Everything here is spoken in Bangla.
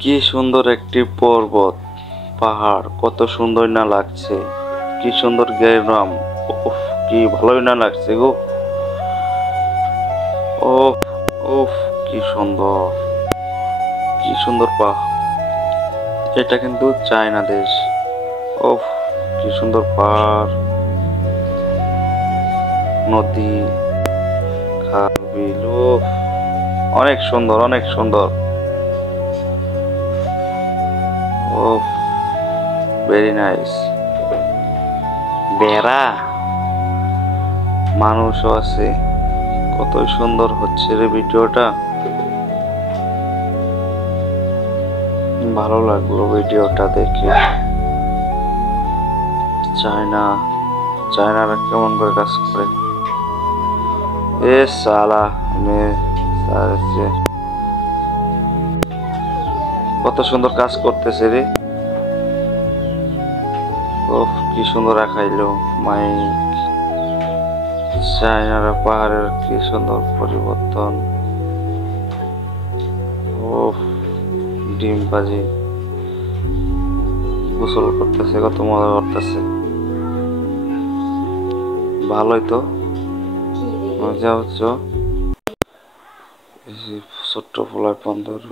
কি সুন্দর একটি পর্বত, পাহাড়, কত সুন্দর না লাগছে। কি সুন্দর গ্রাম, উফ, কি ভালোই না লাগছে গো। উফ, উফ, কি সুন্দর, কি সুন্দর এটা কিন্তু চায়না দেশ। উফ, কি সুন্দর পাহাড়, নদী, খাল, বিল, উফ, অনেক সুন্দর, অনেক সুন্দর। উফ, ভেরি নাইস। বেড়া, মানুষও আছে। কত সুন্দর হচ্ছে রে ভিডিওটা। ভালো লাগলো ভিডিওটা দেখে। চায়নারা কেমন করে কাজ করে। এ সালা, কত সুন্দর কাজ করতেছে রে। ওহ, কি সুন্দর রাখাইলো মাইক। চায়নারা পাহাড়ের কি সুন্দর পরিবর্তন। ওহ, ডিম বাজি, গোসল করতেছে, কত মজা করতেছে। ভালোই তো, মজা হচ্ছে। ছোট্ট পোলার বন্ধুর